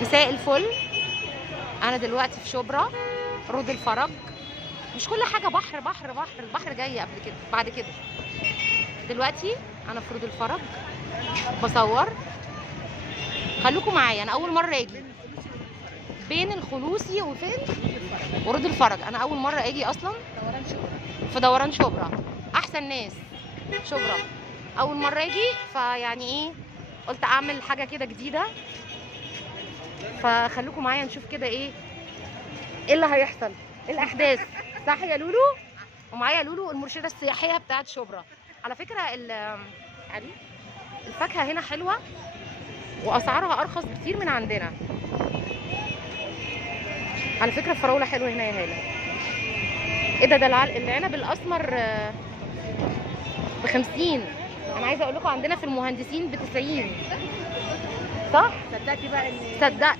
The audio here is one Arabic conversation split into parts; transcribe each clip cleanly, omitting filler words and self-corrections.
مساء الفل. انا دلوقتي في شبرا رود الفرج. مش كل حاجه بحر بحر بحر، البحر جاي قبل كده بعد كده. دلوقتي انا في رود الفرج بصور، خليكم معايا. انا اول مره اجي بين الخلوصي وفين ورود الفرج. انا اول مره اجي اصلا في دوران شبرا. احسن ناس شبرا، اول مره اجي، فيعني ايه قلت اعمل حاجه كده جديده. فخليكم معايا نشوف كده ايه اللي هيحصل، الاحداث. صح يا لولو؟ ومعايا لولو المرشده السياحيه بتاعت شبرا. على فكره الفاكهه هنا حلوه واسعارها ارخص بكتير من عندنا. على فكره الفراوله حلوه هنا يا هاله. ايه ده العنب الاسمر ب50. انا عايزه اقول لكم عندنا في المهندسين ب90. صح؟ صدقتي بقى ان صدقت.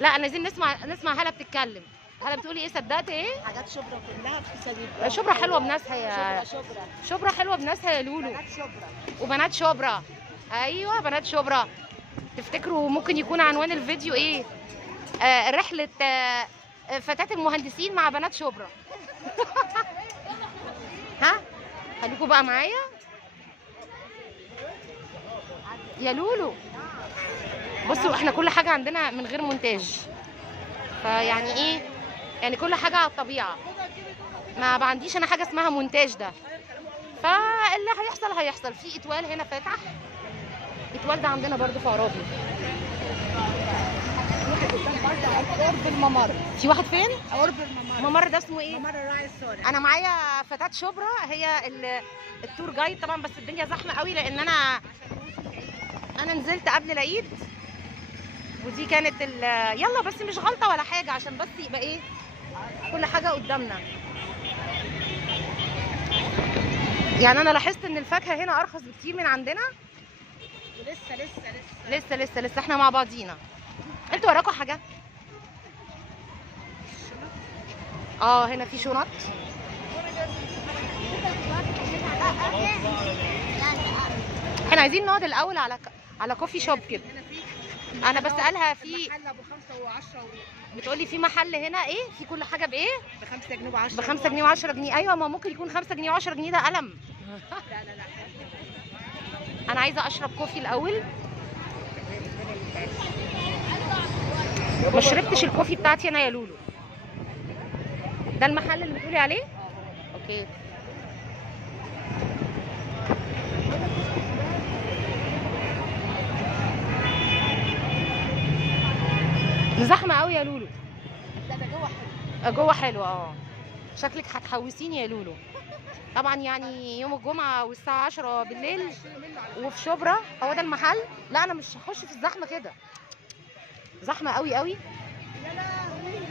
لا انا عايزين نسمع هاله بتتكلم. هاله بتقولي ايه؟ صدقت ايه؟ حاجات شبرا كلها رخيصه جدا. شبرا حلوه بناسها يا شبرا حلوه بناسها يا لولو. بنات شبرا وبنات شبرا، ايوه بنات شبرا. تفتكروا ممكن يكون عنوان الفيديو ايه؟ رحله فتاة المهندسين مع بنات شبرا. ها خليكم بقى معايا يا لولو. بصوا احنا كل حاجه عندنا من غير مونتاج، فيعني ايه يعني كل حاجه على الطبيعه. ما عنديش انا حاجه اسمها مونتاج ده. فاللي هيحصل في اتوال هنا فاتح. اتوال ده عندنا برضو في عرابي. قرب الممر. في واحد فين؟ قرب الممر. الممر ده اسمه ايه؟ ممر الراعي الصالح. انا معايا فتاة شبرا، هي التور جايد طبعا. بس الدنيا زحمه قوي لان انا نزلت قبل العيد. ودي كانت يلا بس مش غلطه ولا حاجه، عشان بس يبقى ايه كل حاجه قدامنا. يعني انا لاحظت ان الفاكهه هنا ارخص بكتير من عندنا. ولسه احنا مع بعضينا. انتوا وراكوا حاجه؟ هنا في شنط. احنا عايزين نقعد الاول على كوفي شوب كده. انا بسالها في محل ابو 5 و10 بتقولي في محل هنا ايه في كل حاجه بايه؟ ب5 جنيه و10. ب5 جنيه و10 جنيه. ايوه ما ممكن يكون 5 جنيه و10 جنيه ده قلم. لا انا عايزه اشرب كوفي الاول. ما شربتش الكوفي بتاعتي انا يا لولو. ده المحل اللي بتقولي عليه؟ اوكي. زحمه قوي يا لولو. لا ده جوه حلو. جوه حلو. شكلك هتحوسيني يا لولو. طبعا يعني يوم الجمعه والساعه 10 بالليل وفي شبرا هو ده المحل. لا انا مش هخش في الزحمه كده، زحمه قوي قوي. يا لهوي.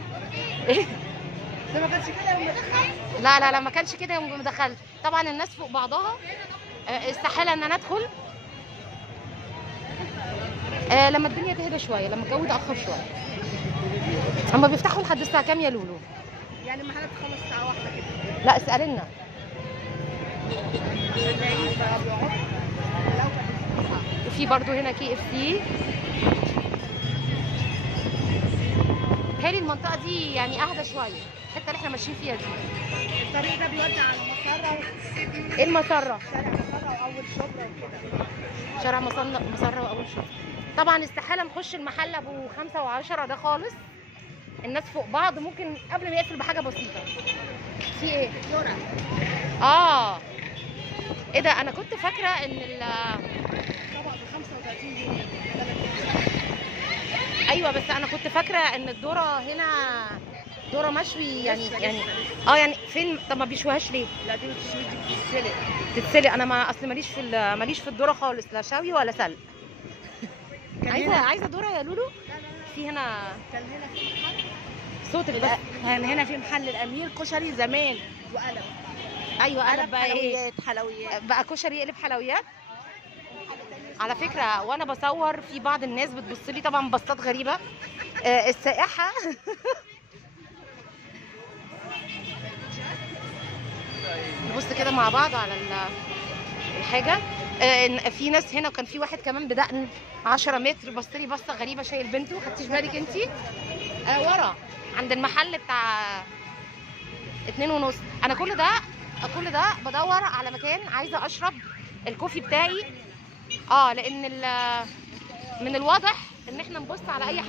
ايه ده ما كانش كده يوم ما دخلت. لا ما كانش كده يوم ما دخلت. طبعا الناس فوق بعضها. استحاله ان انا ادخل لما الدنيا تهدى شويه، لما الجو يتاخر شويه. هما بيفتحوا لحد الساعه كام يا لولو؟ يعني المحلات تخلص الساعه 1 كده. لا اسالي لنا. عشان العيد بقى بيقعد. وفي برضو هنا KFC. هذه المنطقه دي يعني اهدى شويه، الحته اللي احنا ماشيين فيها دي. الطريق ده بيودي على المسره. ايه المسره؟ شارع مسره واول شبرا وكده. شارع مسره واول شبرا. طبعا استحاله نخش المحل ابو 5 و10 ده خالص. الناس فوق بعض، ممكن قبل ما يقفل بحاجه بسيطه. في ايه؟ ذره. ايه ده؟ انا كنت فاكره ان طبق ب35 جنيه. ايوه بس انا كنت فاكره ان الذره هنا ذره مشوي يعني لسه يعني فين؟ طب ما بيشويهاش ليه؟ لا دي بتشوي، دي بتتسلق. تتسلق. انا ما اصل ماليش في الذره خالص، لا شوي ولا سلق. عايزه ذره يا لولو. في هنا كان هنا في محل صوتك بس. هنا في محل الامير كشري زمان وقلب. ايوه قلب بقى ايه؟ حلويات بقى كشري يقلب حلويات. على فكره وانا بصور في بعض الناس بتبص لي طبعا بصات غريبه. السائحه نبص كده مع بعض على الحاجه. في ناس هنا، وكان في واحد كمان بدقن 10 متر بص لي بصه غريبه شايل بنته، خدتيش بالك انتي؟ ورا عند المحل بتاع 2.5. انا كل ده بدور على مكان عايزه اشرب الكوفي بتاعي، لان من الواضح ان احنا نبص على اي حاجه